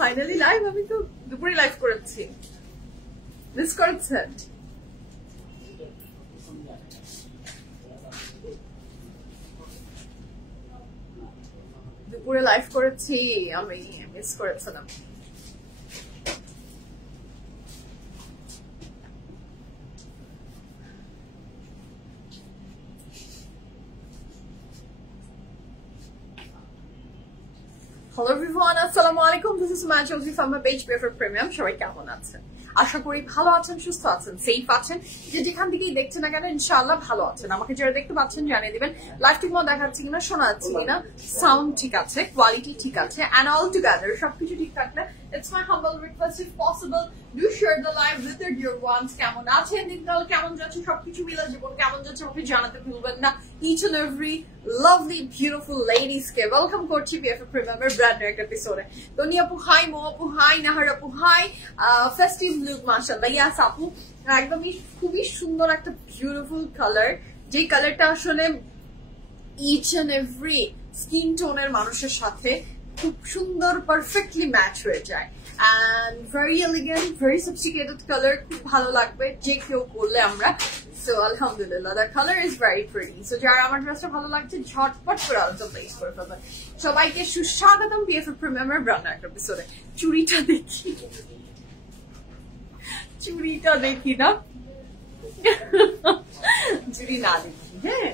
Finally live. আমি তো দুপুরে লাইভ করেছি, মিস করেছেন? দুপুরে লাইভ করেছি আমি, মিস করেছিলাম। Hello everyone, assalamu alaikum. This is Sumaya Chaudhary from my page PFF Premium. সবাই কেমন আছেন? আশা করি ভালো আছেন, সুস্থ আছেন, সেফ আছেন। যে যেখান থেকেই দেখছেন না কেন ইনশাআল্লাহ ভালো আছেন। আমাকে যারা দেখতে পাচ্ছেন জানিয়ে দিবেন লাইভ ঠিক মতো দেখাচ্ছি কিনা, শোনা যাচ্ছে কিনা, সাউন্ড ঠিক আছে, কোয়ালিটি ঠিক আছে, and all together সবকিছু ঠিক থাকলে it's my humble request if possible do share the live with your dear ones. কেমন আছেন, দিনকাল কেমন যাচ্ছে, সবকিছু মিলে জীবন কেমন যাচ্ছে আমাকে জানাতে ভুলবেন না। each and every lovely beautiful ladies K welcome করছি PFF Premium এর ব্র্যান্ড নিউ এপিসোডে। তনি আপু হাই, মো আপু হাই, নাহার আপু হাই, ফেস্টিভ লুক মাশাআল্লাহ। ইয়াস আপু একদমই খুবই সুন্দর একটা বিউটিফুল কালার, যে কালারটা আসলে each and every স্কিন টোনের মানুষের সাথে খুব সুন্দর পারফেক্টলি ম্যাচ হয়ে যায়। and very elegant, very sophisticated color, খুব ভালো লাগবে যে কেউ করলে আমরা। so alhamdulillah the color is very pretty. so যারা আমার ড্রেসটা ভালো লাগছে ঝটপট করে অলসো প্লেস করে ফেলবেন। সবাইকে সুস্বাগতম PFF Premium এর ব্র্যান্ড নিউ এপিসোডে। চুড়িটা দেখি, চুড়িটা দেখি না, চুড়ি না দেখি। হ্যাঁ,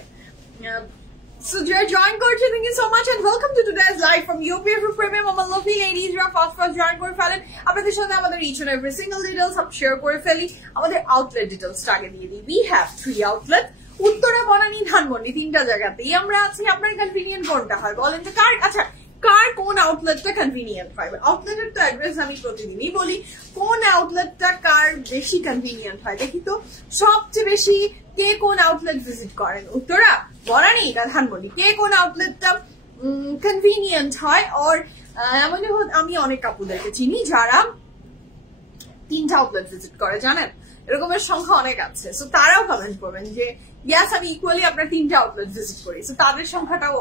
so join করছে, thank you so much and welcome to today's live from PFF Premium. আমার lovely ladies যারা ফার্স্ট জয়েন করে ফেলেন, আপনাদের সাথে আমাদের each and every single details সব শেয়ার করে ফেলি। আমাদের আউটলেট ডিটেইলসটা আগে দিয়ে দিই। we have 3 outlets, Uttara, Banani, Dhanmondi, 3টা জায়গাতেই আমরা আছি। আপনার কনভিনিয়েন্ট কোনটা হয় বলেন তো? কার কোন আউটলেটটা কনভিনিয়েন্ট হয়? আউটলেটের তো অ্যাড্রেস আমি প্রতিদিনই বলি, কোন আউটলেটটা কার বেশি কনভিনিয়েন্ট হয় দেখি তো। সবচেয়ে বেশি কে কোন আউটলেট ভিজিট করেন? উত্তরা, বনানী না ধানমন্ডি? কে কোন আউটলেটটা কনভিনিয়েন্ট হয়? আর এমন আমি অনেক কাপুদেরকে চিনি যারা 3টা আউটলেট ভিজিট করে, জানেন এরকমের সংখ্যা অনেক আছে। সো তারাও কমেন্ট করবেন যে ইয়াস আমি ইকুয়ালি আপনার 3টা আউটলেট ভিজিট করি। সো তাদের সংখ্যাটাও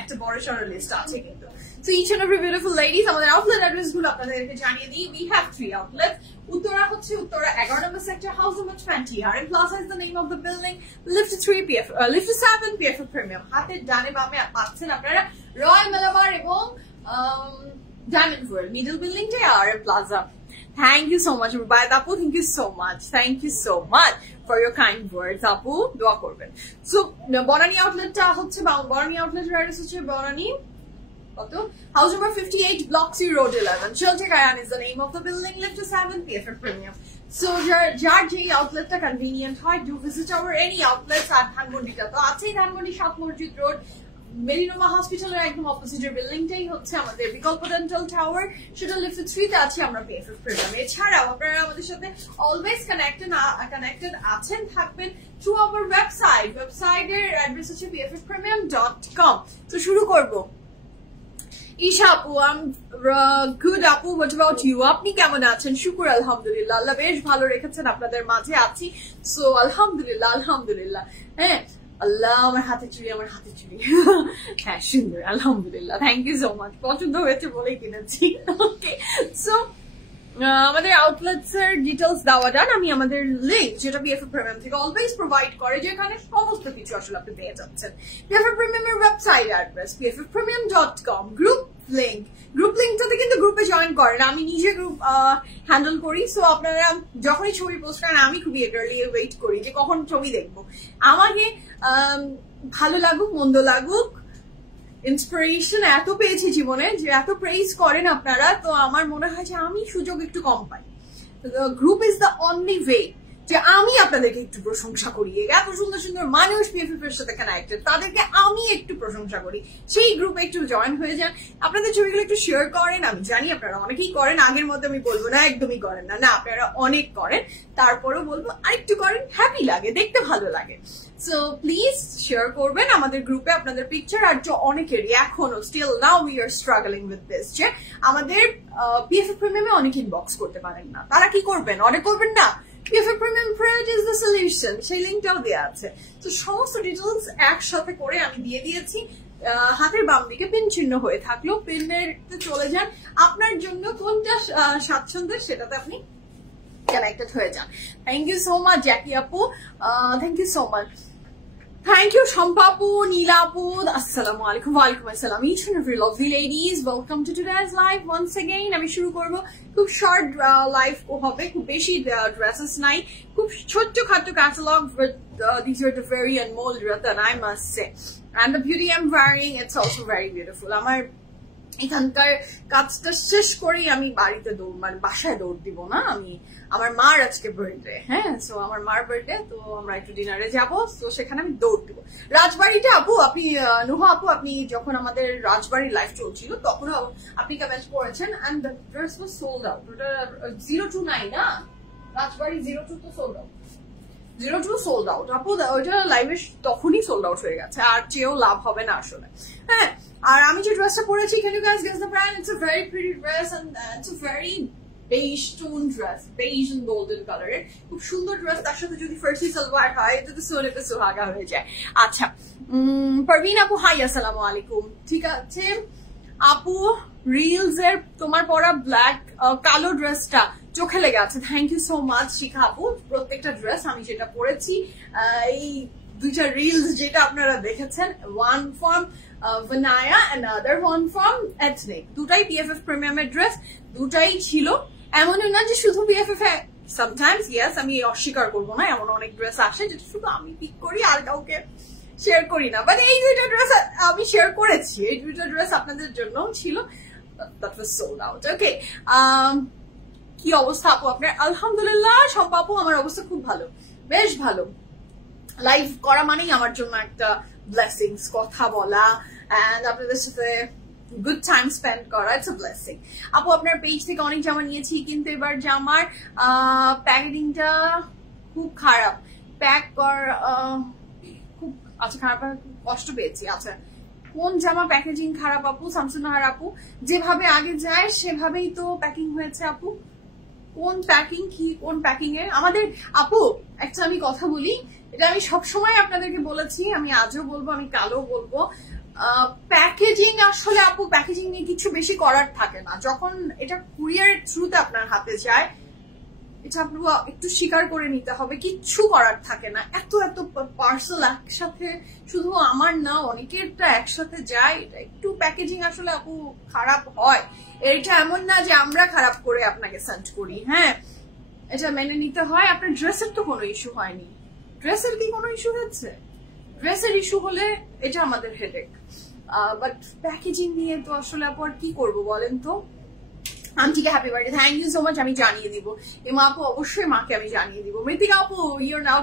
একটা বড় সড় লিস্ট আছে কিন্তু। So each and every beautiful ladies, আমাদের আউটলেট অ্যাড্রেস গুলো আপনাদেরকে জানিয়ে দিই। we have 3 outlets. উত্তরা হচ্ছে উত্তরা 11 নম্বর sector, house number 20, RM Plaza is the name of the building, lift 7 PFF Premium। হাতের ডানে বামে পাচ্ছেন আপনারা রয়্যাল মেলাবার এবং ডায়মন্ড ওয়ার্ল্ড, মিডল বিল্ডিংটাই RM Plaza। Thank you so much Rubaiyat Apu, thank you so much, thank you so much for your kind words আপু, দোয়া করবেন। সো বনানী আউটলেটটা হচ্ছে, বনানী আউটলেটের অ্যাড্রেস হচ্ছে বনানী কত, house number 58, block C road 11, Chiltern Kayan is the name of the building, lift 7 PFF Premium। So যার যেই আউটলেটটা convenient হয় do visit our any outlets. আর ধানমন্ডিটা তো আছেই, ধানমন্ডি 7 মসজিদ রোড, মেরিনোমা হসপিটালের একদম অপোজিটের বিল্ডিংটাই হচ্ছে আমাদের বিকল্প ডেন্টাল টাওয়ার, সেটা লিফট 3 তে আছে আমরা PFF Premium। এছাড়াও আপনারা আমাদের সাথে অলওয়েজ কানেক্টেড আছেন, থাকবেন থ্রু আওয়ার ওয়েবসাইটের অ্যাড্রেস হচ্ছে pffpremium.com। তো শুরু করব। ঈশা আপু, গুড আপু, হোয়াট অ্যাবাউট ইউ? আপনি কেমন আছেন? শুকুর আলহামদুলিল্লাহ, আল্লাহ বেশ ভালো রেখেছেন, আপনাদের মাঝে আছি। সো আলহামদুলিল্লাহ আলহামদুলিল্লাহ। হ্যাঁ আল্লাহ, আমার হাতে চুড়ি, আমার হাতে চুড়ি হ্যাঁ সুন্দর আলহামদুলিল্লাহ, থ্যাংক ইউ সো মাচ, পছন্দ হয়েছে বলেই কিনেছি। ওকে, সো আমাদের আউটলেটস এর ডিটেলস দেওয়া যান। আমি আমাদের লিঙ্ক যেটা PFF Premium থেকে অলওয়েজ প্রোভাইড করে, যেখানে সমস্ত কিছু আসলে আপনি পেয়ে যাচ্ছেন। PFF Premium এর ওয়েবসাইট অ্যাড্রেস pffpremium.com, গ্রুপ লিঙ্কটাতে কিন্তু গ্রুপে জয়েন করেন, আমি নিজে গ্রুপ হ্যান্ডেল করি। সো আপনারা যখনই ছবি পোস্ট করেন আমি খুবই এগারলি ওয়েট করি যে কখন ছবি দেখবো। আমাকে ভালো লাগুক মন্দ লাগুক, ইন্সপিরেশন এত পেয়েছি জীবনে যে এত প্রেইজ করেন আপনারা, তো আমার মনে হয় যে আমি সুযোগ একটু কম পাই। Group is the only way যে আমি আপনাদেরকে একটু প্রশংসা করি। এত সুন্দর সুন্দর মানুষ PFF এর সাথে কানেক্টেড, তাদেরকে আমি একটু প্রশংসা করি। সেই গ্রুপে একটু জয়েন হয়ে যান, আপনাদের ছবিগুলো একটু শেয়ার করেন। আমি জানি আপনারা অনেকেই করেন, আগের মধ্যে আমি বলবো না একদমই করেন না, আপনারা অনেক করেন, তারপরেও বলবো আরেকটু করেন, হ্যাপি লাগে, দেখতে ভালো লাগে। সো প্লিজ শেয়ার করবেন আমাদের গ্রুপে আপনাদের পিকচার। আর অনেকেরই এখনো still now we are struggling with this, যে আমাদের PFF Premium এ অনেক ইনবক্স করতে পারেন না, তারা কি করবেন? অর্ডার করবেন না, PFF Premium Pride is the solution, সেই লিঙ্কটাও দেওয়া আছে। তো সমস্ত ডিটেলস একসাথে করে আমি দিয়ে দিয়েছি। হাতের বাম দিকে পিন চিহ্ন হয়ে থাকলেও পিনের চলে যান। আপনার জন্য কোনটা স্বাচ্ছন্দ্য সেটাতে আপনি কানেক্টেড হয়ে যান। Thank you so much Jacky আপু, thank you so much. Thank you Shampapu, Neelapu, Assalamu alaikum, walaikum assalam, each and every lovely ladies, welcome to today's live once again. আমি শুরু করব খুব শর্ট লাইভ হবে, খুব বেশি ড্রেসেস নাই, খুব ছোট্ট খাটো catalogue, but these are the very unmold that I must say, and the beauty I'm wearing, it's also very beautiful. আমার এখানকার কাজটা শেষ করেই আমি বাড়িতে মানে বাসায় দৌড় দিব না, আমি আমার মার আজকে বার্থডে, হ্যাঁ, সো আমার মার বার্থডে, তো আমরা একটু ডিনারে যাবো, তো সেখানে আমি দৌড় দিব। রাজবাড়িটা আপু, আপনি নুহা আপু, আপনি যখন আমাদের রাজবাড়ির লাইভ চলছিল তখন আপনি কমেন্ট করেছেন and the dress was sold out, ওটা 029 না, রাজবাড়ি 02 তো sold out, 02 sold out আপু, ওইটা লাইভে তখনই sold out হয়ে গেছে, আর চেয়েও লাভ হবে না আসলে। হ্যাঁ, আর আমি যে ড্রেসটা পরেছি, can you guys guess the brand? It's a very pretty dress and it's a very beige tone dress, beige and golden color, খুব সুন্দর ড্রেস, তার সাথে যদি ফার্সি সালোয়ার হয় এটা তো সোনে পে সুহাগা হয়ে যায়। আচ্ছা, পারভিন আপু হাই, আসসালামু আলাইকুম। ঠিক আছে আপু, রিলস এর তোমার পরা ব্ল্যাক কালো ড্রেসটা চোখে লেগে আছে, থ্যাংক ইউ সো মাচ শিখা আপু। প্রত্যেকটা ড্রেস আমি যেটা পরেছি, এই দুইটা রিলস যেটা আপনারা দেখেছেন, one from Vanaya and other one from Ethnic, দুটাই PFF প্রিমিয়ামের ড্রেস, দুটাই ছিল, এমনও না যে শুধু PFF এ, সামটাইমস ইয়েস, আমি অস্বীকার করবো না, এমন অনেক ড্রেস আসে যেটা শুধু আমি পিক করি আর কাউকে শেয়ার করি না, বাট এই দুইটা ড্রেস আমি শেয়ার করেছি, এই দুইটা ড্রেস আপনাদের জন্য ছিল, that was sold out. Okay, কি অবস্থা আপু আপনার? আলহামদুলিল্লাহ শম্পা আপু, আমার অবস্থা খুব ভালো, বেশ ভালো। লাইভ করা মানেই আমার জন্য একটা ব্লেসিংস, কথা বলা and আপনাদের সাথে গুড টাইম স্পেন্ড করা, ইটস আ ব্লেসিং। আপু আপনার পেজ থেকে অনেক জামা নিয়েছি, কিন্তু এবার জামার প্যাকেজিংটা খুব খারাপ, প্যাক কর খুব, আচ্ছা খারাপ, কষ্ট পেয়েছি। আচ্ছা, কোন জামা প্যাকেজিং খারাপ আপু? শামসুন্নাহার আপু, যেভাবে আগে যায় সেভাবেই তো প্যাকিং হয়েছে আপু। কোন প্যাকিং, কি কোন প্যাকিং এর? আমাদের আপু একটা আমি কথা বলি, এটা আমি সবসময় আপনাদেরকে বলেছি, আমি আজও বলবো, আমি কালও বলবো, প্যাকেজিং আসলে আপু, প্যাকেজিং নিয়ে কিছু বেশি করার থাকে না, যখন এটা কুরিয়ারের থ্রুতে আপনার হাতে যায়, এটা আপনাকে একটু স্বীকার করে নিতে হবে, কিচ্ছু করার থাকে না। এত এত পার্সেল একসাথে, শুধু আমার না অনেকেরটা একসাথে যায়, এটা একটু প্যাকেজিং আসলে আপু খারাপ হয়। এটা এমন না যে আমরা খারাপ করে আপনাকে সেন্ড করি, হ্যাঁ, এটা মেনে নিতে হয়। আপনার ড্রেসের তো কোনো ইস্যু হয়নি, ড্রেসের কি কোনো ইস্যু হচ্ছে? ড্রেসের ইস্যু হলে এটা আমাদের হেডেক, বাট প্যাকেজিং নিয়ে তো আসলে আপু আর কি করবো বলেন তো। আন্টিকে happy birthday, thank you so much, আমি জানিয়ে দিব। এমা আপু, অবশ্যই মাকে আমি জানিয়ে দিব। মৃতিকা আপু, your now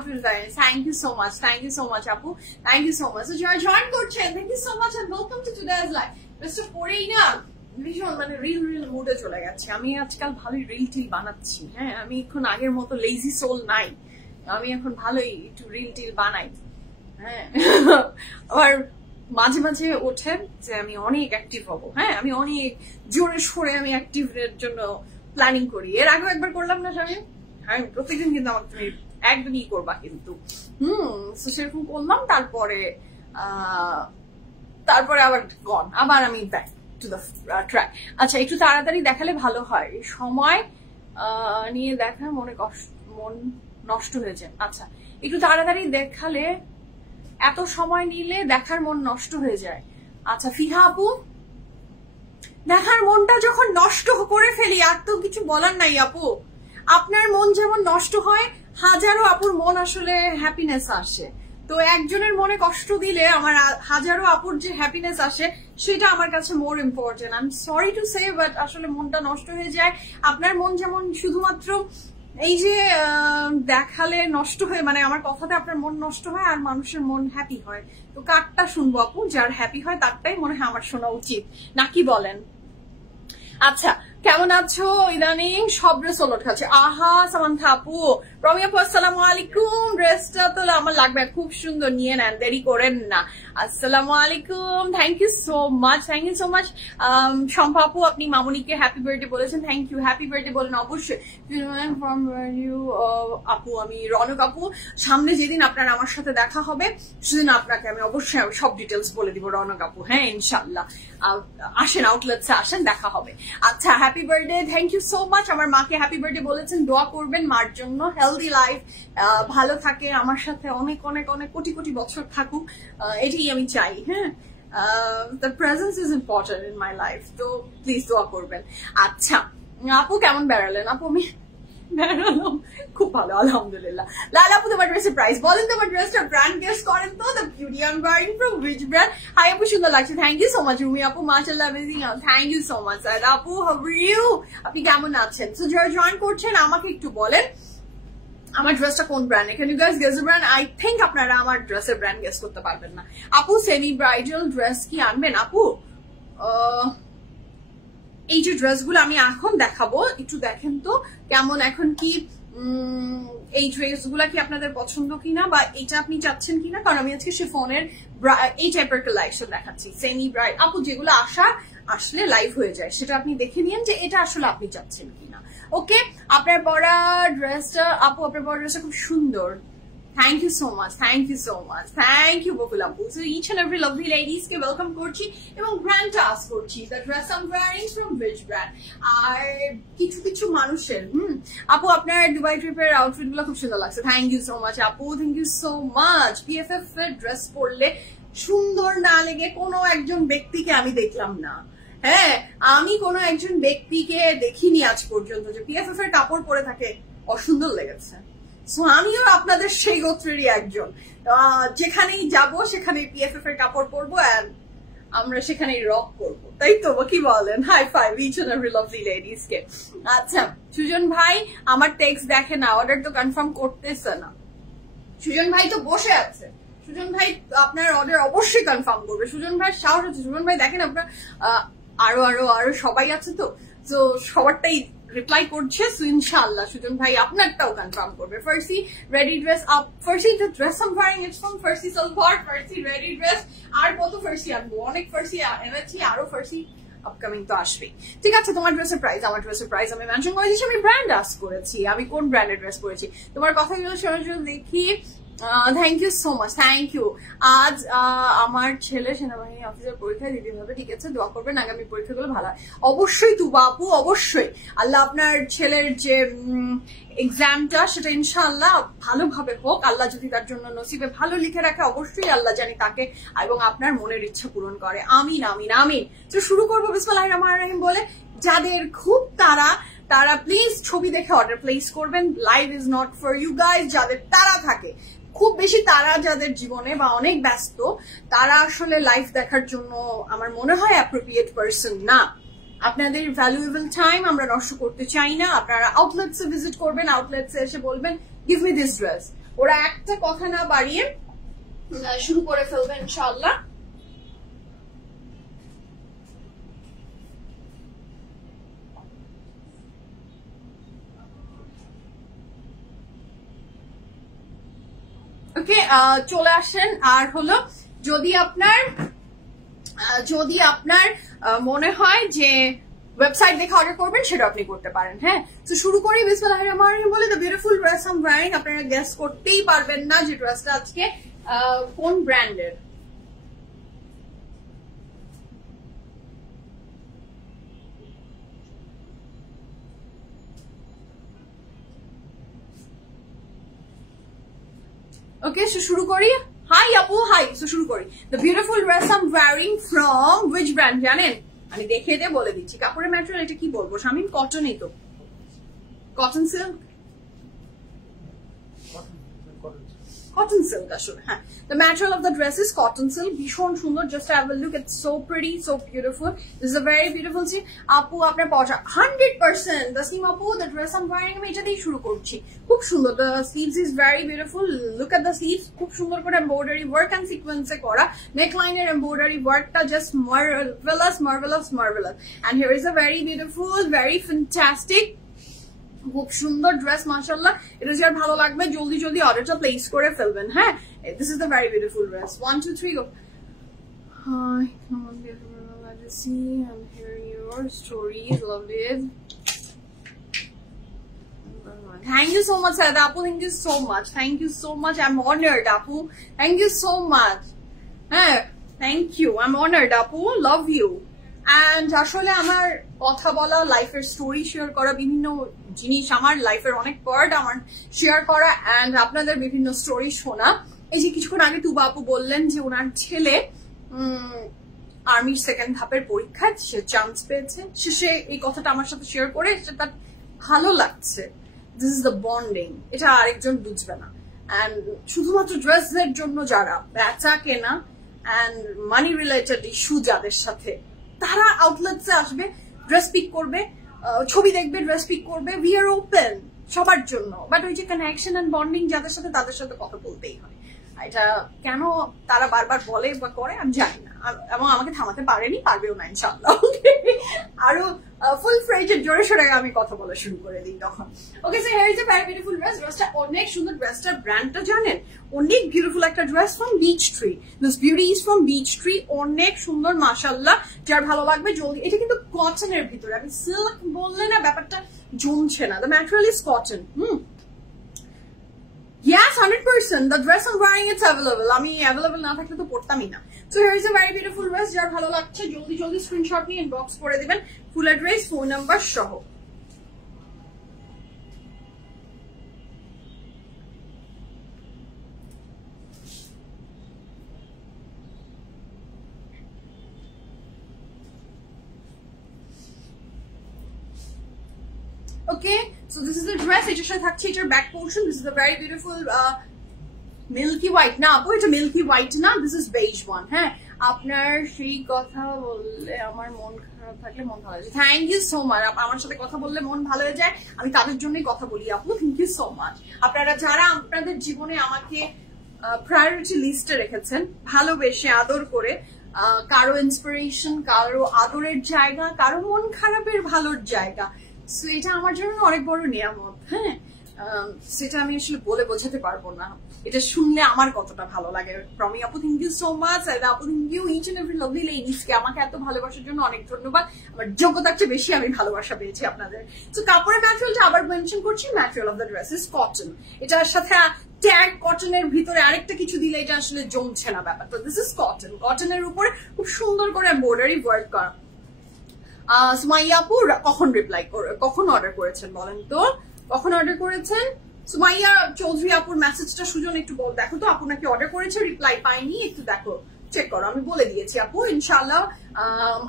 thank you so much, thank you so much আপু, থ্যাংক ইউ সো মাচ। যারা জয়েন করছেন, thank you so much and welcome to today's live. ড্রেসটা পরেই না ভীষণ মানে রিল মুডে চলে গেছে। আমি আজকাল ভালোই রিল টিল বানাচ্ছি, হ্যাঁ, আমি এখন আগের মতো লেজি সোল নাই, আমি এখন ভালোই একটু রিল টিল বানাই, হ্যাঁ। আবার মাঝে মাঝে ওঠে যে আমি অনেক অ্যাক্টিভ হবো, হ্যাঁ, আমি অনেক জোরে সোরে আমি অ্যাক্টিভ এর জন্য প্ল্যানিং করি। এর আগেও একবার করলাম না স্বামী, আমি প্রত্যেকদিন কিন্তু আমাকে তুমি একদমই করবা কিন্তু, সেরকম করলাম, তারপরে আবার আবার আমি ব্যাক টু দ্য ট্র্যাক। আচ্ছা, একটু তাড়াতাড়ি দেখালে ভালো হয়, সময় নিয়ে দেখা মন নষ্ট হয়ে যায়। আচ্ছা, একটু তাড়াতাড়ি দেখালে, এত সময় নিলে দেখার মন নষ্ট হয়ে যায়। আচ্ছা ফিহা আপু, দেখার মনটা যখন নষ্ট করে ফেলি আর তো কিছু বলার নাই আপু। আপনার মন যেমন নষ্ট হয়, হাজারো আপুর মন আসলে হ্যাপিনেস আসে, তো একজনের মনে কষ্ট দিলে আমার হাজারো আপুর যে হ্যাপিনেস আসে সেটা আমার কাছে more important. I am sorry to say, but আসলে মনটা নষ্ট হয়ে যায়। আপনার মন যেমন শুধুমাত্র এই যে দেখালে নষ্ট হয়ে, মানে আমার কথাতে আপনার মন নষ্ট হয় আর মানুষের মন হ্যাপি হয়, তো কারটা শুনবো আপু? যার হ্যাপি হয় তারটাই মনে হয় আমার শোনা উচিত, নাকি বলেন? আচ্ছা, কেমন আছো? ইদানিং সব ড্রেস ওলট খাচ্ছে। আহা সামান্থা আপু, রমি আপু আসসালামু আলাইকুম। ড্রেসটা তো আমার লাগবে, খুব সুন্দর, নিয়ে নেন, দেরি করেন না। আসসালামু আলাইকুম, thank you so much, thank you so much. Shampa আপু, আপনি মামুনিকে হ্যাপি বার্থডে বলেছেন, থ্যাংক ইউ। হ্যাপি বার্থডে বলেন অবশ্যই। আপু, আমি রনক আপু, সামনে যেদিন আপনার আমার সাথে দেখা হবে সেদিন আপনাকে আমি অবশ্যই সব ডিটেলস বলে দিব রনক আপু। হ্যাঁ ইনশাল্লাহ, আসেন আউটলেটসে আসেন, দেখা হবে। আচ্ছা, happy birthday, thank you so much. আমার মাকে হ্যাপি বার্থডে বলেছেন, দোয়া করবেন মার জন্য, হেলদি লাইফ, ভালো থাকে, আমার সাথে অনেক অনেক অনেক কোটি কোটি বছর থাকুক, এটাই আমি চাই। হ্যাঁ, the presence is important in my life, তো প্লিজ দোয়া করবেন। আচ্ছা আপু, কেমন বেড়ালেন? আপু আমি বেড়ালাম খুব ভালো, আলহামদুলিল্লাহ। লাল আপু, তোমার ড্রেসের প্রাইস বলেন, তোমার ড্রেসটা ব্র্যান্ড গেস করেন তো। The beauty I am wearing from which brand? Hi আপু, সুন্দর লাগছে, থ্যাংক ইউ সো মাচ। রুমি আপু, মাশাআল্লাহ amazing, thank you so much. Saida আপু, হাউ আর ইউ? আপনি কেমন আছেন? সো যারা জয়েন করছেন আমাকে একটু বলেন আমার ড্রেসটা কোন ব্র্যান্ড। এখানে you guys guess the brand. I think আপনারা আমার ড্রেসের ব্র্যান্ড গেস করতে পারবেন না। আপু, সেমি ব্রাইডাল ড্রেস কি আনবেন? আপু, এই যে ড্রেসগুলো আমি এখন দেখাবো, একটু দেখেন তো কেমন, এখন কি এই ড্রেসগুলা কি আপনাদের পছন্দ কিনা, বা এটা আপনি চাচ্ছেন কিনা। কারণ আমি আজকে শিফনের এই টাইপের কালেকশন দেখাচ্ছি, সেমি ব্রাইড। আপু, যেগুলো আসলে লাইভ হয়ে যায় সেটা আপনি দেখে নিন যে এটা আসলে আপনি চাচ্ছেন কিনা। ওকে, আপনার পরা ড্রেসটা, আপু আপনার পরা ড্রেসটা খুব সুন্দর, thank you so much, thank you so much, thank you Bakul আপু। So each and every lovely ladies কে ওয়েলকাম করছি এবং ব্র্যান্ড টাস্ক করছি, the dress I am wearing from which brand. আর কিছু কিছু মানুষের আপু, আপনার দুবাই ট্রিপের আউটফিট গুলো খুব সুন্দর লাগছে, থ্যাংক ইউ সো মাচ আপু, থ্যাংক ইউ সো মাচ। পিএফএফ এর ড্রেস পরলে সুন্দর না লেগে কোনো একজন ব্যক্তিকে আমি দেখলাম না। হ্যাঁ, আমি কোনো একজন ব্যক্তিকে দেখিনি আজ পর্যন্ত যে পিএফএফ এর কাপড় পরে থাকে অসুন্দর লেগেছে। সো আমিও আপনাদের সেই গোত্রেরই একজন, যেখানেই যাব সেখানে পিএফএফ এর কাপড় পরবো, এন্ড আমরা সেখানেই রক করবো, তাই তো কি বলেন? High five each and every lovely ladies কে। আচ্ছা, সুজন ভাই আমার টেক্সট দেখে না, অর্ডার তো কনফার্ম করতেছে না। সুজন ভাই তো বসে আছে, সুজন ভাই আপনার অর্ডার অবশ্যই কনফার্ম করবে। সুজন ভাই সাহস আছে, সুজন ভাই দেখেন আপনার আরো আরো আরো সবাই আছে তো সবারটাই রিপ্লাই করছে। সো ইনশাআল্লাহ সুজন ভাই আপনারটাও কনফার্ম করবে। Farsi ready dress up, Farsi the dress I am wearing it's from Farsi salwar, Farsi ready dress. আর কত ফার্সি আনবো, অনেক ফার্সি এনেছি, আরো ফার্সি আপকামিং তো আসবেই। ঠিক আছে, তোমার ড্রেসের প্রাইস, আমার ড্রেসের প্রাইস আমি মেনশন করে দিচ্ছি। আমি ব্র্যান্ড আস্ক করেছি, আমি কোন ব্র্যান্ডের ড্রেস পরেছি। তোমার কথাগুলো শোনার জন্য দেখি, thank you so much, thank you. আজ আমার ছেলে সেনাবাহিনী অফিসার পরীক্ষা দিতে হবে, ঠিক আছে দোয়া করবেন আগামী পরীক্ষাগুলো ভালো হয়। অবশ্যই তুবা আপু, অবশ্যই আল্লাহ আপনার ছেলের যে এক্সামটা সেটা ইনশাআল্লাহ ভালোভাবে হোক। আল্লাহ যদি তার জন্য নসিবে ভালো লিখে রাখে, অবশ্যই আল্লাহ জানি তাকে এবং আপনার মনের ইচ্ছা পূরণ করে। আমিন আমিন আমিন। তো শুরু করবো বিসমিল্লাহির রহমানির রহিম বলে। যাদের খুব তারা প্লিজ ছবি দেখে অর্ডার প্লেস করবেন। Live is not for you guys. যাদের তারা থাকে খুব বেশি, তারা যাদের জীবনে বা অনেক ব্যস্ত, তারা আসলে লাইভ দেখার জন্য আমার মনে হয় অ্যাপ্রোপ্রিয়েট পারসন না। আপনাদের ভ্যালুয়েবল টাইম আমরা নষ্ট করতে চাই না। আপনারা আউটলেটসে ভিজিট করবেন, আউটলেটসে এসে বলবেন গিভ মি দিস ড্রেস। ওরা একটা কথা না বাড়িয়ে শুরু করে ফেলবেন ইনশাআল্লাহ। ওকে, চলে আসেন। আর হলো যদি আপনার মনে হয় যে ওয়েবসাইট দেখে অর্ডার করবেন, সেটা আপনি করতে পারেন। হ্যাঁ, তো শুরু করি বিসমিল্লাহির রহমানির রহিম বলে। The beautiful dress I am wearing, আপনারা গেস করতেই পারবেন না যে ড্রেসটা আজকে কোন ব্র্যান্ডের। ওকে, সো শুরু করি। হাই আপু, হাই। সো শুরু করি। The beautiful dress I am wearing from which brand জানেন? আমি দেখিয়ে দিয়ে বলে দিচ্ছি। কাপড়ের ম্যাটেরিয়াল এটা কি বলবো, শামিম? কটনই তো, কটন সিল্ক, cotton silk আসলে হ্যাঁ the material of the dress is cotton silk ভীষণ সুন্দর just have a look, it's so pretty, so beautiful. This is a very beautiful see আপু আপনার পড়া 100% Tasneem আপু the dress I'm wearing আমি এটা দিয়ে শুরু করছি খুব সুন্দর the sleeves is very beautiful, look at the sleeves খুব সুন্দর করে embroidery work and sequence এ করা neckline এর embroidery work টা just marvelous and here is a very beautiful, very fantastic খুব সুন্দর ড্রেস মাশাআল্লাহ এটা যার ভালো লাগবে জলদি জলদি অর্ডারটা প্লেস করে ফেলবেন হ্যাঁ this is the very beautiful dress 1 2 3 go hi come on let's see I'm hearing your stories loved it thank you so much Sada Apu, thank you so much I'm honored Apu, thank you so much thank you I'm honored Apu, love you and আসলে আমার কথা বলা লাইফের story share করা বিভিন্ন জিনিস আমার লাইফের অনেক পার্ট আমার শেয়ার করা এন্ড আপনাদের বিভিন্ন স্টোরি শোনা এই যে কিছুক্ষণ আগে তুবা আপু বললেন যে ওনার ছেলে আর্মির সেকেন্ড ধাপের পরীক্ষায় সে চান্স পেয়েছে সে এই কথাটা আমার সাথে শেয়ার করে সেটা ভালো লাগছে দিস ইজ দ্য বন্ডিং এটা আরেকজন বুঝবে না এন্ড শুধুমাত্র ড্রেসের জন্য যারা বেচা কেনা এন্ড মানি রিলেটেড ইস্যু যাদের সাথে তারা আউটলেটসে আসবে ড্রেস পিক করবে ছবি দেখবে ড্রেস পিক করবে উই আর ওপেন সবার জন্য বাট ওই যে কানেকশন এন্ড বন্ডিং যাদের সাথে তাদের সাথে কথা বলতেই হয় এটা কেন তারা বারবার বলে বা করে আমি জানি না এবং আমাকে থামাতে পারবেও না ইনশাআল্লাহ আরো ফুল ফ্রেজের জোরে সোরে আমি কথা বলা শুরু করে দিই তখন ওকে so here is a very beautiful ড্রেসটা অনেক সুন্দর ড্রেসটার ব্র্যান্ডটা জানেন অনেক বিউটিফুল একটা dress from beach tree this beauty is from beach tree অনেক সুন্দর মাশাআল্লাহ যার ভালো লাগবে জলদি এটা কিন্তু কটনের ভিতরে আমি সিল্ক বললে না ব্যাপারটা জমছে না the material is cotton Yes, 100%. The dress I'm wearing it's available. I mean, available na thakle to portami na. So here is a very beautiful dress. Jar bhalo lagche joldi screenshot niye inbox kore diben. Full address, phone number shoho. Okay, so this is the dress. It's a back portion. This is a very beautiful milky white. Now, it's a milky white. Now, this is beige one. Hey, আপনার সেই কথা বললে আমার মন খারাপ থাকলে মন ভালো যায় থ্যাংক ইউ সো মাচ আমার সাথে কথা বললে মন ভালো হয়ে যায় আমি তাদের জন্যই কথা বলি আপু থ্যাংক ইউ সো মাচ আপনারা যারা আপনাদের জীবনে আমাকে প্রায়োরিটি লিস্টে রেখেছেন ভালোবেসে আদর করে কারো ইন্সপিরেশন কারো আদরের জায়গা কারো মন খারাপের ভালোর জায়গা সো এটা আমার জন্য অনেক বড় নিয়ামত হ্যাঁ সেটা আমি আসলে বলে বোঝাতে পারবো না এটা শুনলে আমার কতটা ভালো লাগে প্রমি আপু থ্যাংক ইউ সো মাচ আপু thank you each and every lovely ladies কে আমাকে এত ভালোবাসার জন্য অনেক ধন্যবাদ আমার যোগ্যতার চেয়ে বেশি আমি ভালোবাসা পেয়েছি আপনাদের তো কাপড়ের ম্যাটেরিয়ালটা আবার মেনশন করছি material of the dress is cotton এটার সাথে ট্যাগ কটনের ভিতরে আরেকটা কিছু দিলে এটা আসলে জমছে না ব্যাপারটা দিস ইজ কটন কটনের উপরে খুব সুন্দর করে এমব্রয়ডারি ওয়ার্ক করা সুমাইয়া আপু কখন কখন অর্ডার করেছেন বলেন তো কখন অর্ডার করেছেন সুমাইয়া চৌধুরী আপুর মেসেজটা সুজন একটু বল দেখো তো আপু নাকি অর্ডার করেছে রিপ্লাই পাইনি একটু দেখো চেক করো আমি বলে দিয়েছি আপু ইনশাআল্লাহ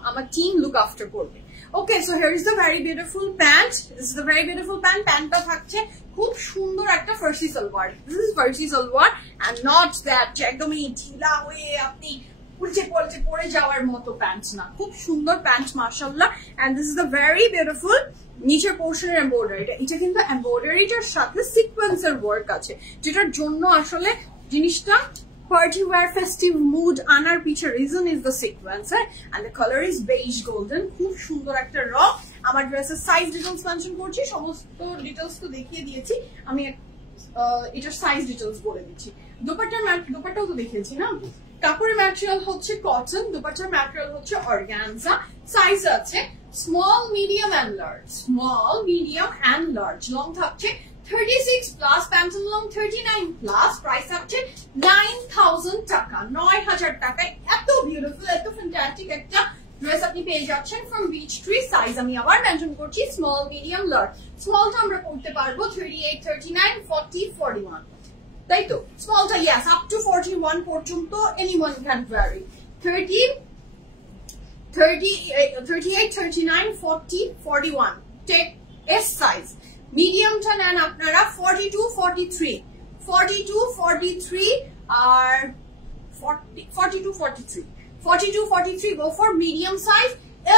আমার টিম লুক আফটার করবে okay so here is the very beautiful pant this is the very beautiful প্যান্টটা থাকছে খুব সুন্দর একটা Farsi salwar this is Farsi salwar and not that একদমই ঢিলা হয়ে আপনি উল্টে পাল্টে পড়ে যাওয়ার মতো প্যান্ট না খুব সুন্দর প্যান্ট মাশাআল্লাহ and this is the very beautiful নিচের পোর্শনের এমব্রয়ডারিটা এটা কিন্তু এমব্রয়ডারিটার সাথে সিকোয়েন্সের ওয়ার্ক আছে যেটার জন্য আসলে জিনিসটা পার্টি ওয়্যার ফেস্টিভ মুড আনার পিছে reason is the sequence and the colour is beige golden খুব সুন্দর একটা রং আমার ড্রেসের সাইজ ডিটেলস মেনশন করছি সমস্ত ডিটেলস তো দেখিয়ে দিয়েছি আমি এটার সাইজ ডিটেলস বলে দিচ্ছি দোপাট্টাও তো দেখিয়েছি না কাপড়ের ম্যাটেরিয়াল হচ্ছে কটন দুপাট্টার ম্যাটেরিয়াল হচ্ছে অর্গানজা সাইজ আছে small medium and large small medium and large long থাকছে 36 প্লাস প্যান্টন লং 39 প্লাস প্রাইস থাকছে 9000 টাকা 9000 টাকায় এত বিউটিফুল এত ফ্যান্টাস্টিক একটা ড্রেস আপনি পেয়ে যাচ্ছেন ফ্রম বিচ ট্রি সাইজ আমি আবার মেনশন করছি স্মল মিডিয়াম লার্জ স্মলটা আমরা করতে পারবো 38 39 40 41 তাই তো স্মলটা yes up to 41 পর্যন্ত anyone can vary 38 39 40 41 take S size মিডিয়ামটা নেন আপনারা 42 43 42, 43 আর 42, 43 42, 43 go for medium size.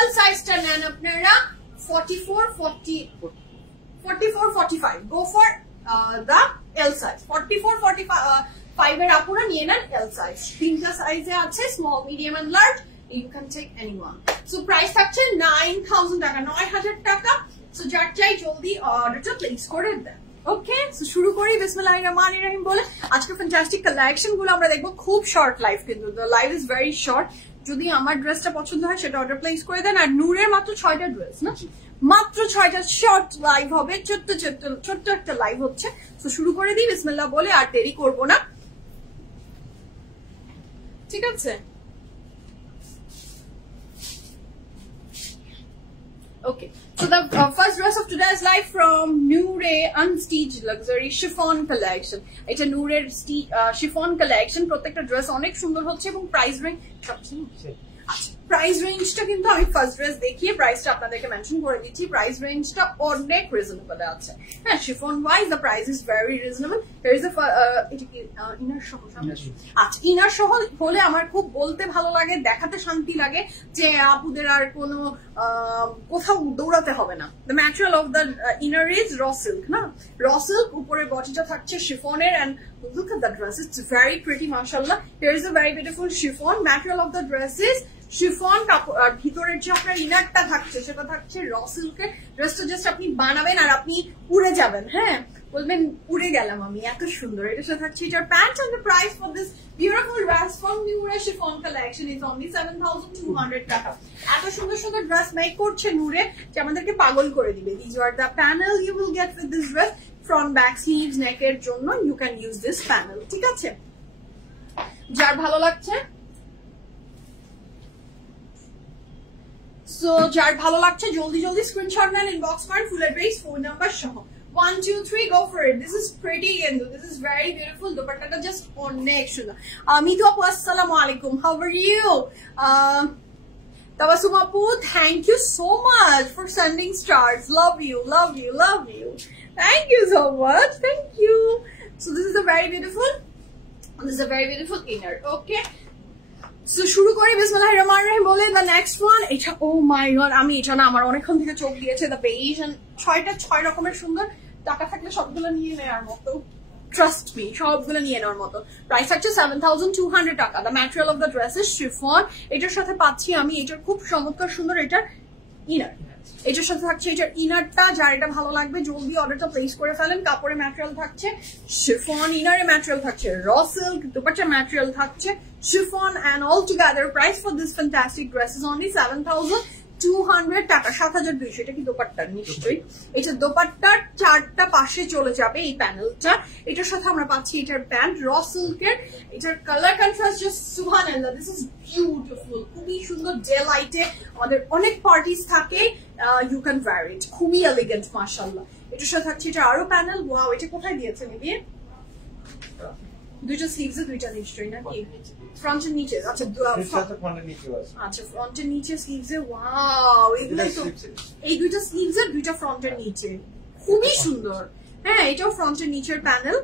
L size টা নেন আপনারা 44, 45 go for the L size. 44, 45 এর আপুরা নিয়ে নেন L size. তিনটা সাইজে আছে, small, medium and large. You can take anyone. So price থাকছে 9,000 টাকা, 9,000 টাকা. So যার চাই জলদি অর্ডারটা প্লেস করে দেন। ওকে, সো শুরু করি বিসমিল্লাহির রহমানির রহিম বলে। আজকে ফ্যান্টাস্টিক কালেকশন গুলো আমরা দেখবো, খুব শর্ট লাইভ, কিন্তু the live is very short. যদি আমার ড্রেসটা পছন্দ হয় সেটা অর্ডার প্লেস করে দেন। আর নূরের মাত্র 6টা ড্রেস, না মাত্র 6টা শর্ট লাইভ হবে, ছোট্ট একটা লাইভ হচ্ছে। তো শুরু করে দিই বিসমিল্লাহ বলে, আর দেরি করবো না, ঠিক আছে? Okay, so the first dress of today's live from Noore Unstitched Luxury Chiffon Collection. It's a Noore Chiffon Collection. প্রত্যেকটা ড্রেস অনেক সুন্দর হচ্ছে এবং প্রাইস রেঞ্জ প্রাইস রেঞ্জটা কিন্তু আমি ফার্স্ট ড্রেস দেখিয়ে প্রাইসটা আপনাদেরকে মেনশন করে দিচ্ছি। প্রাইস রেঞ্জটা অনেক রিজনেবল আছে। হ্যাঁ, chiffon wise the price is very reasonable. There is inner সহ। আচ্ছা, ইনার সহ হলে আমার খুব বলতে ভালো লাগে, দেখাতে শান্তি লাগে যে আপুদের আর কোনো কোথাও দৌড়াতে হবে না। The material of the inner is raw silk, না র সিল্ক, উপরের বডিটা থাকছে শিফনের। And look at the dress, it's very pretty, mashallah. Here is a very beautiful chiffon. Material of the dress is chiffon কাপড়, আর ভিতরের যে আপনার ইনারটা থাকছে সেটা থাকছে র সিল্কের। ড্রেসটা জাস্ট আপনি বানাবেন আর আপনি উড়ে যাবেন, হ্যাঁ বলবেন উড়ে গেলাম আমি, এত সুন্দর। এটার সাথে থাকছে এটার pant. And the price for this beautiful dress from Noore Chiffon Collection is only 7,200 টাকা। এত সুন্দর সুন্দর ড্রেস মেক করছে নূরে যে আমাদেরকে পাগল করে দিবে। These are the panel you will get with this dress. Front, back, sleeves, neck এর জন্য you can use this panel, ঠিক আছে? যার ভালো লাগছে, সো যার ভালো লাগছে জলদি স্ক্রিনশট নেন, ইনবক্স করেন ফুল অ্যাড্রেস, ফোন নাম্বার সহ। 1, 2, 3 go for it. This is pretty and this is very beautiful. Dupatta just অনেক সুন্দর। মিতু আপু আসসালামু আলাইকুম, how are you? Tabassum apu, thank you so much for sending stars. Love you. Thank you so much. Thank you. So this is a very beautiful inner. Okay. So শুরু করি বিসমিল্লাহির রহমানির রহিম বলে। the next one, এটা ও মাই god, আমি এটা না আমার অনেকক্ষণ থেকে চোখ দিয়েছে। the beige and 6 রকমের সুন্দর, টাকা থাকলে সবগুলো নিয়ে নেওয়ার মতো, ট্রাস্ট মি, সবগুলো নিয়ে নেওয়ার মতো। প্রাইস হচ্ছে 7,200 টাকা। the material of the dress is chiffon. এটার সাথে পাচ্ছি আমি এটার খুব চমৎকার সুন্দর এটার ইনার। এটার সাথে থাকছে এটার ইনারটা। যার এটা ভালো লাগবে জলদি অর্ডারটা প্লেস করে ফেলেন। কাপড়ের ম্যাটেরিয়াল থাকছে শিফন, ইনারের ম্যাটেরিয়াল থাকছে র সিল্ক, দুপাট্টার ম্যাটেরিয়াল থাকছে chiffon. and all together price for this fantastic dress is only 7,200 টাকা, 7,200। এটা কি দোপাট্টার? নিশ্চয়ই এটা দোপাট্টার। চারটা পাশে চলে যাবে এই প্যানেলটা। এটার সাথে আমরা পাচ্ছি এটার প্যান্ট র সিল্কের। এটার কালার কন্ট্রাস্ট জাস্ট সুবহানাল্লাহ, দিস ইজ বিউটিফুল, খুবই সুন্দর। ডে লাইটে আমাদের অনেক পার্টিস থাকে, ইউ ক্যান ওয়্যার ইট, খুবই এলিগেন্ট মাশাআল্লাহ। এটার সাথে থাকছে এটা আরো প্যানেল। ওয়াও, এটা কোথায় দিয়েছে নিবি? দুইটা স্লিভসে দুইটা নিশ্চয়ই নাকি? ফ্রন্টের নিচে, আচ্ছা আচ্ছা ফ্রন্টের নিচে স্লিভসে। ওয়াও, এগুলোই তো, এই দুইটা স্লিভসে দুইটা ফ্রন্টের নিচে, খুবই সুন্দর। হ্যাঁ, এটাও ফ্রন্টের নিচের প্যানেল।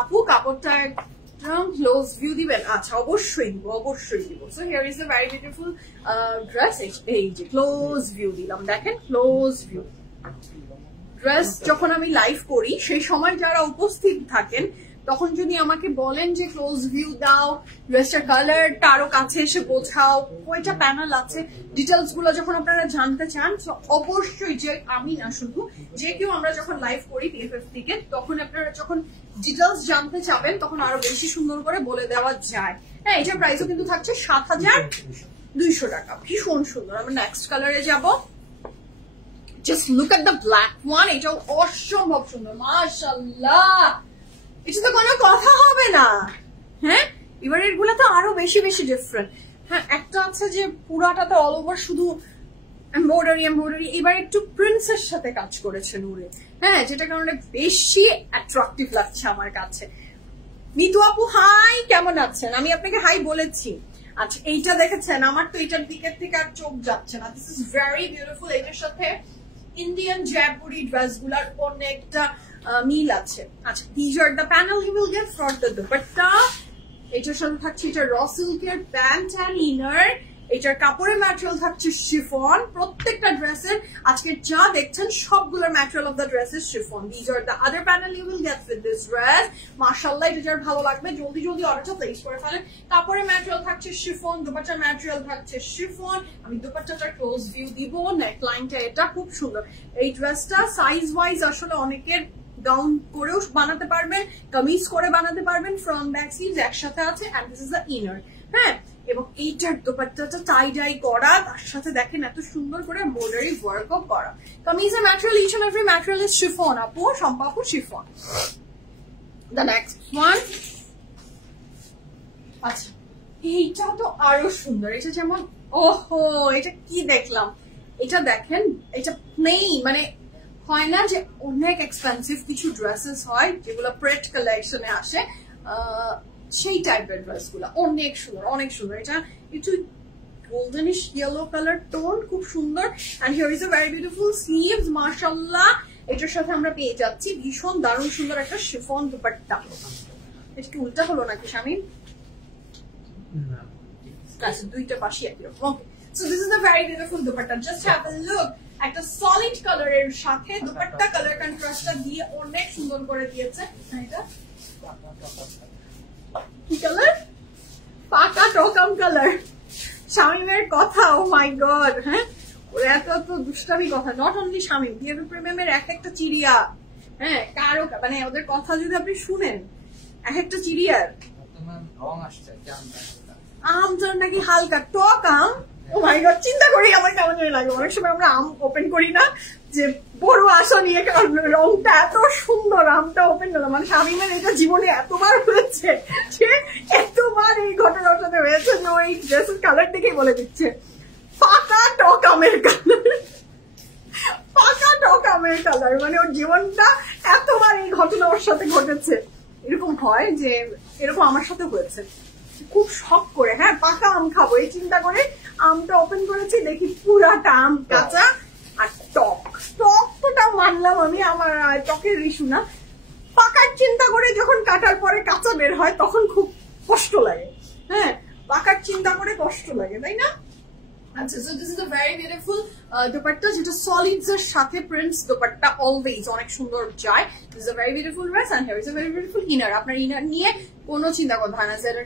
আপু কাপড়টা একদম ক্লোজ ভিউ দিবেন? আচ্ছা অবশ্যই দিব। So here is a very beautiful dress. এই যে ক্লোজ ভিউ দিলাম, দেখেন ক্লোজ ভিউ। ড্রেস যখন আমি লাইভ করি সেই সময় যারা উপস্থিত থাকেন তখন যদি আমাকে বলেন যে ক্লোজ ভিউ দাও, ড্রেসটার কালারটা আরো কাছে এসে বোঝাও, কয়টা প্যানেল আছে, ডিটেলস গুলো যখন আপনারা জানতে চান, অবশ্যই যে আমি না শুধু যে কেউ আমরা যখন লাইভ করি PFF থেকে, তখন আপনারা যখন ডিটেলস জানতে চাবেন তখন আরো বেশি সুন্দর করে বলে দেওয়া যায়। হ্যাঁ, এটার প্রাইসও কিন্তু থাকছে 7,200 টাকা। ভীষণ সুন্দর। আমরা নেক্সট কালারে যাব। Just look at the black one. এটাও অসম্ভব সুন্দর, মাশাআল্লাহ। এটা তো কোনো কথা হবে না। হ্যাঁ, এবার এগুলো তো আরো বেশি ডিফারেন্ট। হ্যাঁ, একটা আছে যে পুরাটাতে অল ওভার শুধু এমব্রয়ডারি। এবার একটু প্রিন্সের সাথে কাজ করেছে নূরে, হ্যাঁ, যেটা কারণে বেশি অ্যাট্রাকটিভ লাগছে আমার কাছে। মিতু আপু হাই, কেমন আছেন? আমি আপনাকে হাই বলেছি। আচ্ছা, এইটা দেখেছেন? আমার তো এটার দিকের থেকে আর চোখ যাচ্ছে না। This is very beautiful. এটার সাথে ইন্ডিয়ান জয়পুরি ড্রেসগুলোর অনেকটা মিল আছে। আচ্ছা, these are the panel you will get for the dupatta. এটার সাথে থাকছে এটা র সিল্কের প্যান্ট এন্ড ইনার। এটার কাপড়ের ম্যাটেরিয়াল থাকছে শিফন। প্রত্যেকটা ড্রেসের আজকে যা দেখছেন সবগুলোর material of the dress is chiffon. These are the other panel you will get with this dress. মাশাআল্লাহ, এটা যার ভালো লাগবে জলদি জলদি অর্ডারটা প্লেস করে ফেলেন। কাপড়ের ম্যাটেরিয়াল থাকছে শিফন, দুপাট্টার ম্যাটেরিয়াল থাকছে শিফন। আমি দুপাট্টাটার ক্লোজ ভিউ দিব। নেক লাইনটা এটা খুব সুন্দর। এই ড্রেসটা সাইজ ওয়াইজ আসলে অনেকের গাউন করেও বানাতে পারবেন, কামিজ করে বানাতে পারবেন, ফ্রন্ট ব্যাক স্লিভস একসাথে আছে and this is the inner. হ্যাঁ, এবং এইটার দোপাট্টাটা টাই ডাই করা, তার সাথে দেখেন এত সুন্দর করে এমব্রয়ডারি ওয়ার্কও করা। কামিজের material, each and every material is chiffon আপু, শম্পা আপু শিফন। দ্য নেক্সট ওয়ান, আচ্ছা এইটা তো আরো সুন্দর। এটা যেমন ওহো, এটা কি দেখলাম, এটা দেখেন, এটা প্লেন, মানে হয় না যে অনেক এক্সপেন্সিভ কিছু ড্রেসেস হয় যেগুলো প্রেট কালেকশনে আসে, সেই টাইপের ড্রেস গুলা অনেক সুন্দর, অনেক সুন্দর। এটা একটু গোল্ডেনিশ ইয়েলো কালার টোন, খুব সুন্দর। And here is a very beautiful sleeves, মাশাআল্লাহ। এটার সাথে আমরা পেয়ে যাচ্ছি ভীষণ দারুণ সুন্দর একটা শিফন দুপাট্টা। এটা কি উল্টা হলো নাকি শামিম? দুইটা পাশে একই রকম। Okay, so this is a very beautiful dupatta. Just have a look. একটা সলিড কালারের সাথে দুপাট্টা কালার কন্ট্রাস্টটা দিয়ে অনেক সুন্দর করে দিয়েছে। এটা কি কালার? পাকা টকাম কালার। শামিমের কথা, ও মাই গড, হ্যাঁ ওরা এত এত দুষ্টামি কথা। নট অনলি শামিম, বিএফএ প্রিমিয়ামের এক একটা চিড়িয়া, হ্যাঁ কারো মানে ওদের কথা যদি আপনি শুনেন, এক একটা চিড়িয়ার আমটা নাকি হালকা টক আম। ও মাই গড, চিন্তা করি আমার কেমন জানি লাগে। অনেক সময় আমরা আম ওপেন করি না, যে বড় আশা নিয়ে, কারণ রংটা এত সুন্দর, আমটা ওপেন করলাম। মানে শামিমের এটা জীবনে এতবার হয়েছে, এতবার এই ঘটনার সাথে হয়েছে যে ওই ড্রেসের কালার দেখেই বলে দিচ্ছে পাকা টক আমের কালার, পাকা টক আমের কালার। মানে ওর জীবনটা এতবার এই ঘটনা ওর সাথে ঘটেছে। এরকম হয় যে এরকম আমার সাথে হয়েছে, খুব শখ করে, হ্যাঁ পাকা আম খাবো এই চিন্তা করে আমটা ওপেন করেছি, দেখি পুরাটা আম কাঁচা আর টক। টক তোটা মানলাম আমি, আমার টকের ইস্যু না। পাকার চিন্তা করে যখন কাটার পরে কাঁচা বের হয় তখন খুব কষ্ট লাগে। হ্যাঁ, পাকার চিন্তা করে কষ্ট লাগে, তাই না? আচ্ছা, so this is a very beautiful dupatta, যেটা সলিডস এর সাথে প্রিন্টস দুপাট্টা অলওয়েজ অনেক সুন্দর যায়। This is a very beautiful dress and here is a very beautiful inner. আপনার ইনার নিয়ে কোনো চিন্তা করতে হয় না। জেডের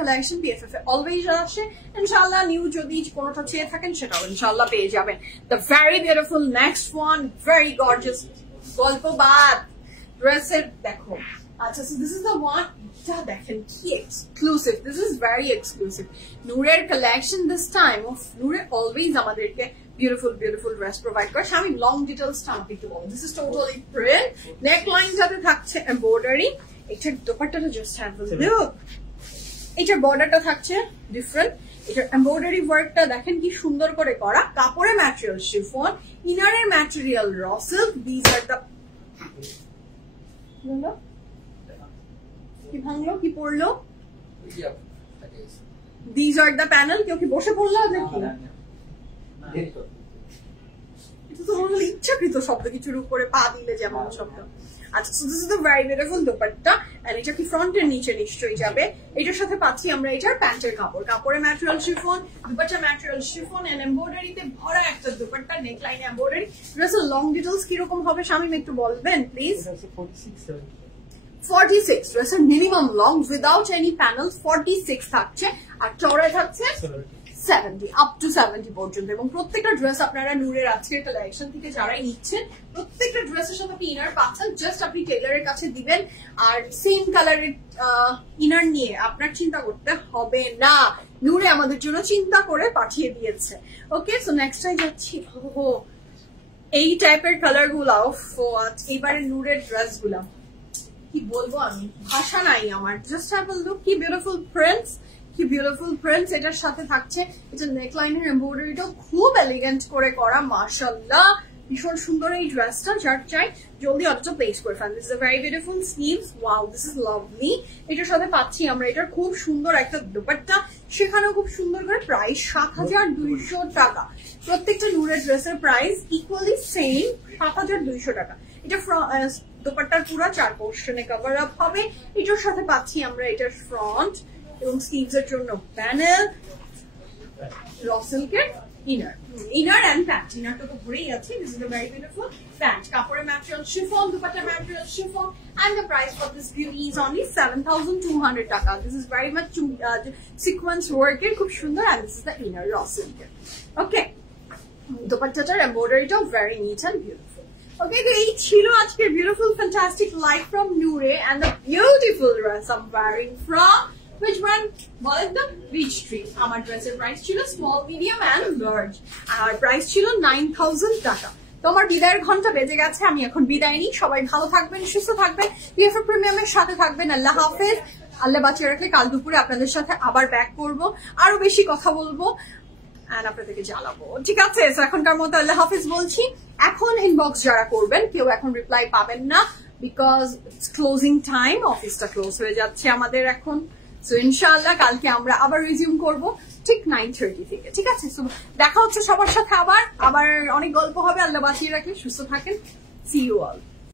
কালেকশন বিএফএফ এ অলওয়েজ আসে। ইনশাআল্লাহ নিউ যদি কোনোটা চেয়ে থাকেন সেটাও ইনশাআল্লাহ পেয়ে যাবেন। The very beautiful next one, very gorgeous গল্পবাদ ড্রেসের দেখো। আচ্ছা, so this is the one. এটা দেখেন কি exclusive, this is very exclusive. নূরের কালেকশন দিস টাইম অফ নূরে অলওয়েজ আমাদেরকে বিউটিফুল বিউটিফুল ড্রেস প্রোভাইড করে। আমি লং ডিটেলসটা আপনি একটু বলবো। This is totally print, neck লাইনটাতে থাকছে এমব্রয়ডারি। এটার দোপাট্টাটা জাস্ট হ্যাভ আ লুক। এটার বর্ডারটা থাকছে ডিফারেন্ট। এটার এমব্রয়ডারি ওয়ার্কটা দেখেন কি সুন্দর করে করা। কাপড়ের ম্যাটেরিয়াল শিফন, ইনারের material raw silk. This are the কি ভাঙলো, কি পড়লো? These are the panel. কেউ কি বসে পড়লো নাকি? এটা তো মনে হলো ইচ্ছাকৃত শব্দ, কিছুর উপরে পা দিলে যেমন শব্দ। আচ্ছা, so this is the very beautiful dupatta and এটা কি ফ্রন্টের নিচে নিশ্চয়ই যাবে। এটার সাথে পাচ্ছি আমরা এটার প্যান্টের কাপড়, কাপড়ের ম্যাটেরিয়াল শিফন, দুপাট্টার ম্যাটেরিয়াল শিফন এন্ড এমব্রয়ডারিতে ভরা একটা দুপাট্টা, নেক লাইন এমব্রয়ডারি। ড্রেসের লং ডিটেইলস কিরকম হবে শামিম একটু বলবেন প্লিজ? 46 ড্রেসের minimum long without any panel 46 থাকছে, আর চওড়ায় থাকছে 70 আপ টু 70 পর্যন্ত। এবং প্রত্যেকটা ড্রেস আপনারা নূরের আজকের কালেকশন থেকে যারা নিচ্ছেন প্রত্যেকটা ড্রেসের সাথে আপনি ইনার পাচ্ছেন। জাস্ট আপনি টেইলারের কাছে দিবেন আর সেম কালারের ইনার নিয়ে আপনার চিন্তা করতে হবে না। নূরে আমাদের জন্য চিন্তা করে পাঠিয়ে দিয়েছে। ওকে, সো নেক্সট টাইম যাচ্ছি এই টাইপের কালার গুলা। এইবারে নূরের ড্রেস গুলা কি বলবো, আমি ভাষা নাই আমার। জাস্ট হ্যাভ আ লুক, কি বিউটিফুল প্রিন্টস, কি বিউটিফুল প্রিন্টস। এটার সাথে থাকছে এটা নেকলাইনের এমব্রয়ডারিটাও খুব এলিগেন্ট করে করা, মাশাআল্লাহ ভীষণ সুন্দর এই ড্রেসটা, যার চাই জলদি অর্ডারটা প্লেস করে ফেলেন। This is a very beautiful sleeves, wow this is lovely. এটার সাথে পাচ্ছি আমরা এটার খুব সুন্দর একটা দোপাট্টা, সেখানেও খুব সুন্দর করে প্রাইস ৭,২০০ টাকা। প্রত্যেকটা নূরের ড্রেসের প্রাইস ইকুয়ালি সেম ৭,২০০ টাকা। এটা দোপাট্টার পুরো 4 পোর্শনে কভার আপ হবে। এটার সাথে পাচ্ছি আমরা এটার ফ্রন্ট এবং স্লিভস এর জন্য প্যানেল, র সিল্কের ইনার এন্ড প্যান্ট। ইনারটা তো ভরেই আছে। This is a very beautiful pant. কাপড়ের ম্যাটেরিয়াল শিফন, দুপাট্টার material chiffon, and the price for this beauty is only 7,200 টাকা। This is very much sequence work এর, খুব সুন্দর, and this is the inner raw silk এর। Okay, দুপাট্টাটার এমব্রয়ডারিটাও very neat and beautiful. Okay, তো এই ছিল আজকের beautiful fantastic light from Noor and the beautiful dress I'm wearing from which one? বলেন তো? Beach Tree. আমার ড্রেসের প্রাইস ছিল স্মল, মিডিয়াম এন্ড লার্জ, আর প্রাইস ছিল 9,000 টাকা। তো আমার বিদায়ের ঘন্টা বেজে গেছে, আমি এখন বিদায় নিই। সবাই ভালো থাকবেন, সুস্থ থাকবেন, বিএফএ প্রিমিয়ামের সাথে থাকবেন। আল্লাহ হাফেজ। আল্লাহ বাঁচিয়ে রাখলে কাল দুপুরে আপনাদের সাথে আবার ব্যাক করব, আরো বেশি কথা বলবো and আপনাদেরকে জ্বালাবো। ঠিক আছে, তো এখনকার মতো আল্লাহ হাফেজ বলছি। এখন ইনবক্স যারা করবেন কেউ এখন রিপ্লাই পাবেন না, বিকজ ইটস ক্লোজিং টাইম, অফিসটা ক্লোজ হয়ে যাচ্ছে আমাদের এখন। সো ইনশাআল্লাহ কালকে আমরা আবার রিজিউম করব ঠিক 9:30 থেকে। ঠিক আছে, সো দেখা হচ্ছে সবার সাথে আবার অনেক গল্প হবে। আল্লাহ বাঁচিয়ে রাখলে সুস্থ থাকেন। See you all.